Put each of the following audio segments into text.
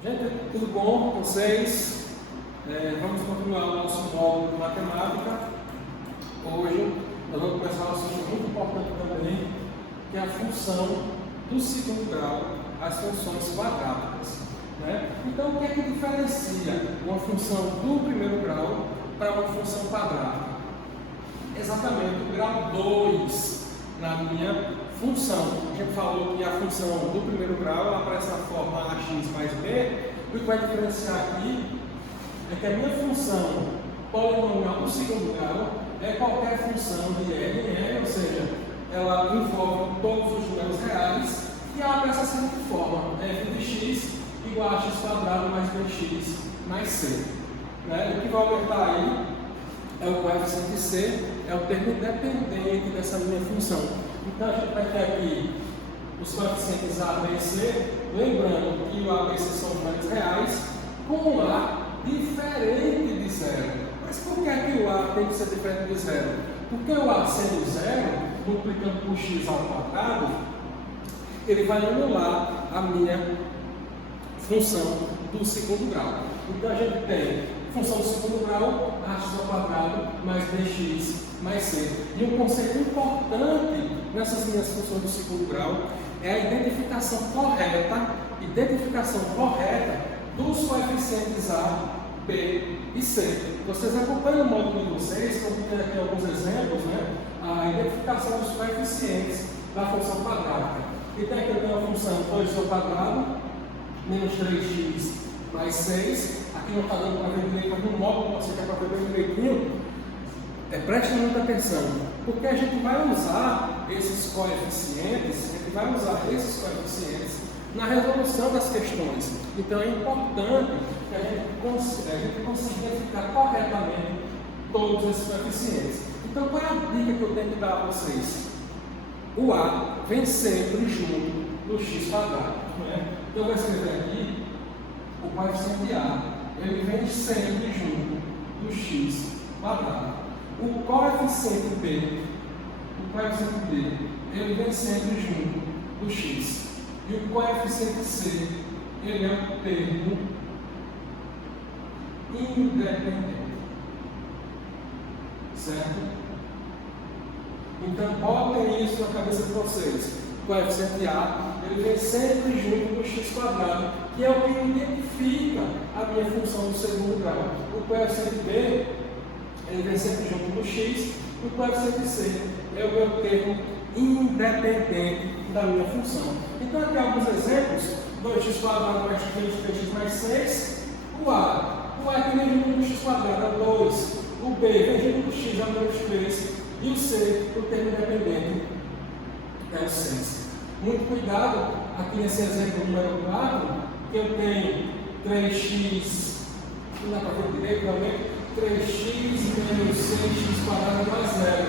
Gente, tudo bom com vocês? Vamos continuar o nosso módulo de matemática. Hoje nós vamos começar um assunto muito importante também, que é a função do segundo grau, as funções quadráticas. Né? Então, o que é que diferencia uma função do primeiro grau para uma função quadrática? Exatamente o grau 2 na minha função. A gente falou que a função do primeiro grau ela aparece na forma ax mais b. O que vai diferenciar aqui é que a minha função polinomial do segundo grau é qualquer função de L em L, ou seja, ela envolve todos os números reais e ela aparece assim de forma f de x igual a x quadrado mais bx mais c. Né? O que vai aumentar aí é o coeficiente c, é o termo independente dessa minha função. Então a gente vai ter aqui os coeficientes a, b e c, lembrando que o a, b e c são números reais, com um a diferente de zero. Mas por que é que o a tem que ser diferente de zero? Porque o a sendo zero, multiplicando por x ao quadrado, ele vai anular a minha função do segundo grau. Então a gente tem função do segundo grau, ax ao quadrado mais bx mais c. E um conceito importante nessas minhas funções do segundo grau é a identificação correta dos coeficientes a, b e c. Vocês acompanham o módulo de vocês, que eu tenho aqui alguns exemplos, né? A identificação dos coeficientes da função quadrática. Então aqui eu tenho a função 2 ao quadrado menos 3x mais 6. Aqui não está dando para ver direito, mas no módulo você quer para ver bem direitinho. Preste muita atenção, porque a gente vai usar esses coeficientes, na resolução das questões. Então é importante que a gente consiga identificar corretamente todos esses coeficientes. Então qual é a dica que eu tenho que dar a vocês? O a vem sempre junto do x quadrado. Né? Então eu vou escrever aqui o coeficiente a, ele vem sempre junto do x quadrado. O coeficiente b, ele vem sempre junto do x. E o coeficiente c, ele é um termo independente. Certo? Então, botem isso na cabeça de vocês. O coeficiente a, ele vem sempre junto do x quadrado, que é o que identifica a minha função do segundo grau. O coeficiente b, ele vem sempre junto do x, e o coeficiente c é o meu termo independente da minha função. Então, aqui alguns exemplos: 2x quadrado mais 3x mais 6. O a que vem junto do x quadrado é 2. O b vem junto do x é o menos 3. E o c, o termo independente, é o 6. Muito cuidado aqui nesse exemplo número 4, que eu tenho 3x, não dá para ver direito, realmente, 3x menos 6x quadrado mais 0.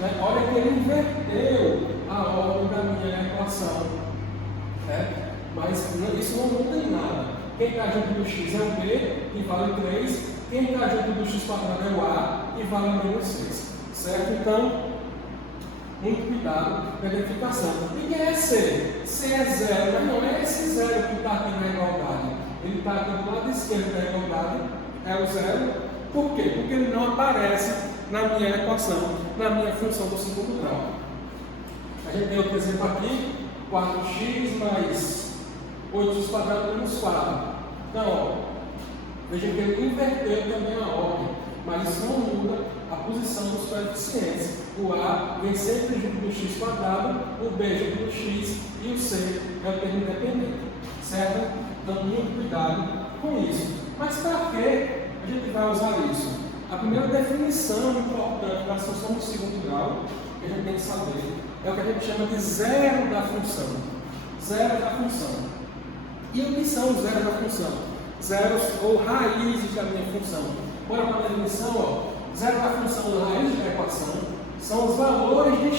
Né? Olha que ele inverteu a ordem da minha equação. Né? Mas isso não muda em nada. Quem está junto do x é o b, que vale 3. Quem está junto do x quadrado é o a, que vale menos 6. Certo? Então, muito cuidado com a identificação. E quem é c? C é 0, mas não é esse 0 que está aqui na igualdade. Ele está aqui do lado esquerdo da igualdade, é o 0. Por quê? Porque ele não aparece na minha equação, na minha função do segundo grau. A gente tem outro exemplo aqui: 4x mais 8x quadrado menos 4. Então, ó, veja que ele inverteu também a ordem, mas isso não muda a posição dos coeficientes. O a vem sempre junto do x quadrado, o b junto do x e o c é o termo independente. Certo? Então, muito cuidado com isso. Mas para que a gente vai usar isso? A primeira definição importante da função do segundo grau, que a gente tem que saber, é o que a gente chama de zero da função. Zero da função. E o que são os zeros da função? Zeros ou raízes da minha função. Bora para a definição, ó. Zero da função ou raiz da equação são os valores de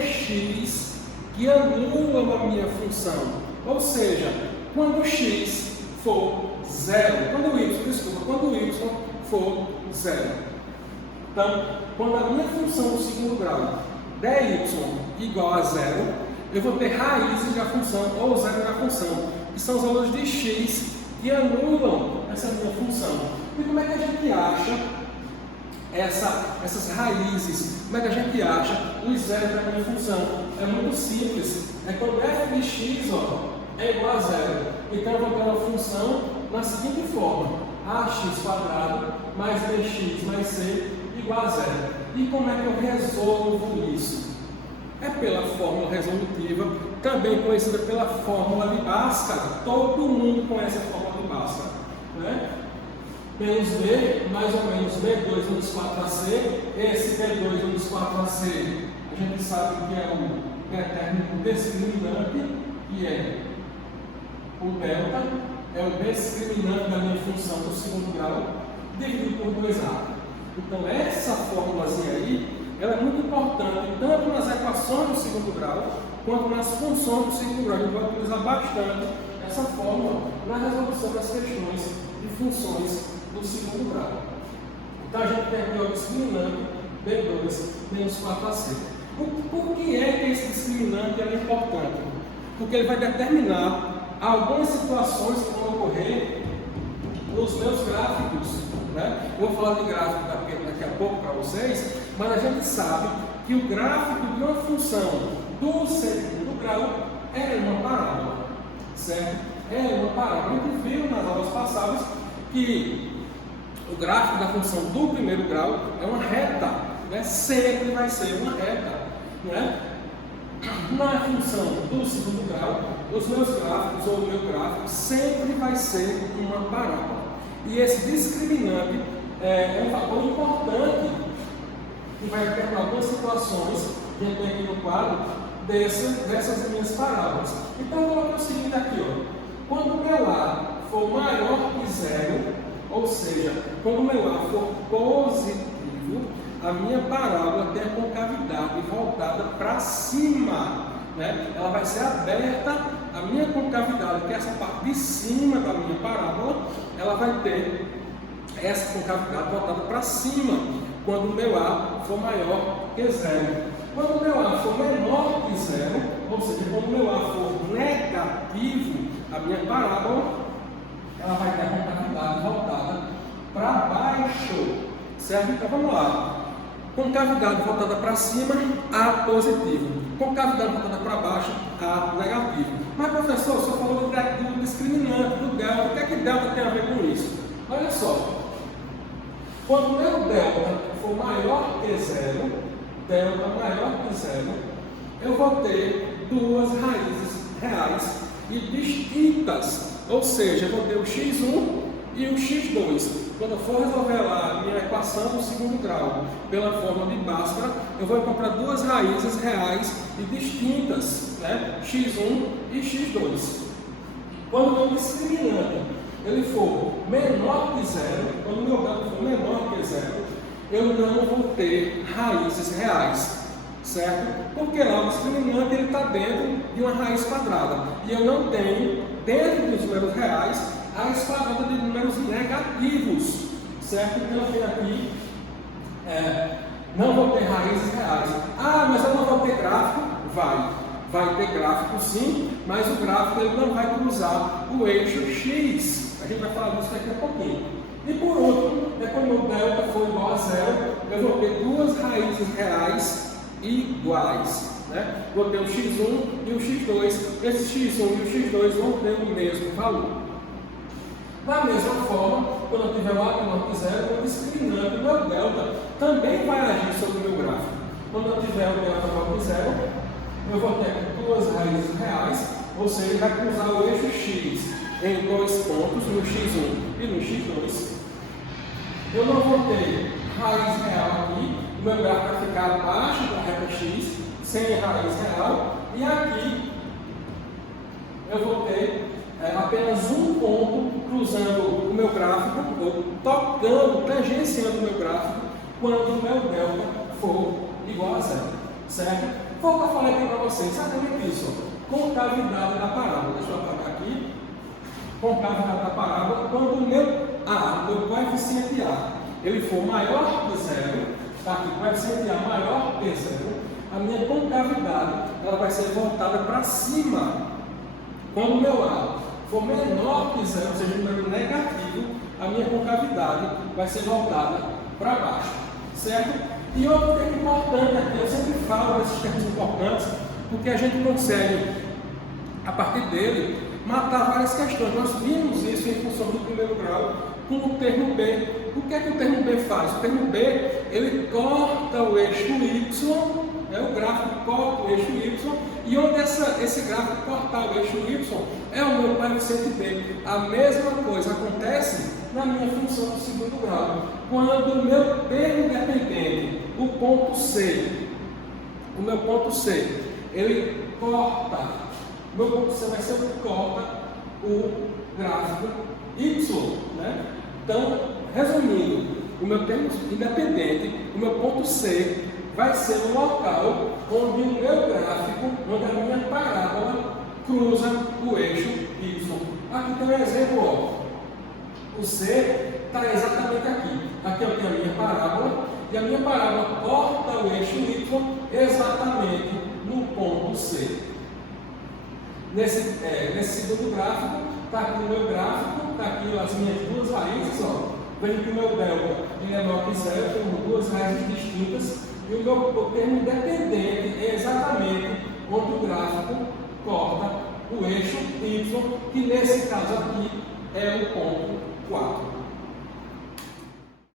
x que anulam a minha função. Ou seja, quando x for zero, quando o y for zero. Então, quando a minha função do segundo grau dy igual a zero, eu vou ter raízes da função ou zero da função, que são os valores de x que anulam essa minha função. E como é que a gente acha essas raízes? Como é que a gente acha os zeros da minha função? É muito simples. É quando f de x é igual a zero. Então eu vou ter uma função na seguinte forma: ax quadrado mais bx mais c igual a zero. E como é que eu resolvo isso? É pela fórmula resolutiva, também conhecida pela fórmula de Bhaskara. Todo mundo conhece a fórmula de Bhaskara, né? Menos B, mais ou menos B2 menos 4AC. Esse B2 menos 4AC, a gente sabe que é o pretérmino discriminante, que é o delta, é o discriminante da minha função do segundo grau, dividido por 2A. Então, essa formulazinha aí, ela é muito importante, tanto nas equações do segundo grau, quanto nas funções do segundo grau. A gente vai utilizar bastante essa fórmula na resolução das questões de funções do segundo grau. Então, a gente tem aqui o discriminante B2 menos 4AC. Por que é que esse discriminante é importante? Porque ele vai determinar algumas situações que vão ocorrer nos meus gráficos, né? Eu vou falar de gráfico daqui a pouco para vocês, mas a gente sabe que o gráfico de uma função do segundo grau é uma parábola, certo? É uma parábola. A gente viu nas aulas passadas que o gráfico da função do primeiro grau é uma reta, né? Sempre vai ser uma reta, né? Na função do segundo grau, os meus gráficos ou o meu gráfico sempre vai ser uma parábola. E esse discriminante é um fator importante que vai determinar algumas situações que a gente tem aqui no quadro dessas minhas parábolas. Então, eu vou colocar o seguinte aqui, ó. Quando o meu A for maior que zero, ou seja, quando o meu A for positivo, a minha parábola tem a concavidade voltada para cima, né? Ela vai ser aberta, a minha concavidade, que é essa parte de cima da minha parábola, ela vai ter essa concavidade voltada para cima, quando o meu A for maior que zero. Quando o meu A for menor que zero, ou seja, quando o meu A for negativo, a minha parábola, ela vai ter a concavidade voltada para baixo, certo? Então vamos lá. Concavidade voltada para cima, A positivo. Concavidade voltada para baixo, A negativo. Mas professor, o senhor falou do discriminante, do delta. O que é que delta tem a ver com isso? Olha só. Quando o meu delta for maior que zero, delta maior que zero, eu vou ter duas raízes reais e distintas. Ou seja, eu vou ter o x1 e o x2. Quando eu for resolver lá a minha equação do segundo grau pela fórmula de Bhaskara, eu vou encontrar duas raízes reais e distintas, né? x1 e x2. Quando o meu discriminante ele for menor que zero, quando o meu delta for menor que zero, eu não vou ter raízes reais, certo? Porque lá o discriminante está dentro de uma raiz quadrada e eu não tenho dentro dos números reais a quadrada de números negativos, certo? Então eu tenho aqui, não vou ter raízes reais. Ah, mas eu não vou ter gráfico? Vai ter gráfico sim, mas o gráfico ele não vai cruzar o eixo X. A gente vai falar disso daqui a pouquinho. E por último, quando o delta for igual a zero, eu vou ter duas raízes reais iguais, né? Vou ter o x1 e o x2. Esse x1 e o x2 vão ter o mesmo valor. Da mesma forma, quando eu tiver o A menor que zero, eu discriminante, o meu delta também vai agir sobre o meu gráfico. Quando eu tiver o delta menor que zero, eu vou ter duas raízes reais, ou seja, ele vai cruzar o eixo X em dois pontos, no x1 e no x2. Eu não vou ter raiz real aqui, o meu gráfico vai ficar abaixo da reta X, sem raiz real, e aqui eu vou ter apenas um ponto cruzando o meu gráfico, ou tocando, tangenciando o meu gráfico, quando o meu delta for igual a zero, certo? Foi o que eu falei aqui para vocês, exatamente isso, concavidade da parábola. Deixa eu apagar aqui. Concavidade da parábola, quando o meu A, o meu coeficiente A, ele for maior que zero, tá aqui, coeficiente A maior que zero, a minha concavidade ela vai ser voltada para cima. Quando o meu A for menor que zero, ou seja, um número negativo, a minha concavidade vai ser voltada para baixo, certo? E outro termo importante aqui, eu sempre falo desses termos importantes, porque a gente consegue, a partir dele, matar várias questões. Nós vimos isso em função do primeiro grau com o termo B. O que é que o termo B faz? O termo B, ele corta o eixo Y, o gráfico corta o eixo Y, e onde esse gráfico cortar o eixo Y é o meu coeficiente B. A mesma coisa acontece na minha função do segundo grau. Quando o meu termo dependente, o ponto C, ele corta, o meu ponto C vai ser o que corta o gráfico Y, né? Então, resumindo, o meu termo independente, o meu ponto C, vai ser o local onde o meu gráfico, onde a minha parábola cruza o eixo Y. Aqui tem um exemplo, ó. O C está exatamente aqui. Aqui eu tenho a minha parábola, e a minha parábola corta o eixo Y exatamente no ponto C. Nesse segundo gráfico, está aqui o meu gráfico, está aqui as minhas duas raízes, ó. Vejo que o meu delta ele é maior que zero, eu tenho duas raízes distintas, e o meu termo independente é exatamente onde o gráfico corta o eixo Y, que nesse caso aqui é o ponto 4.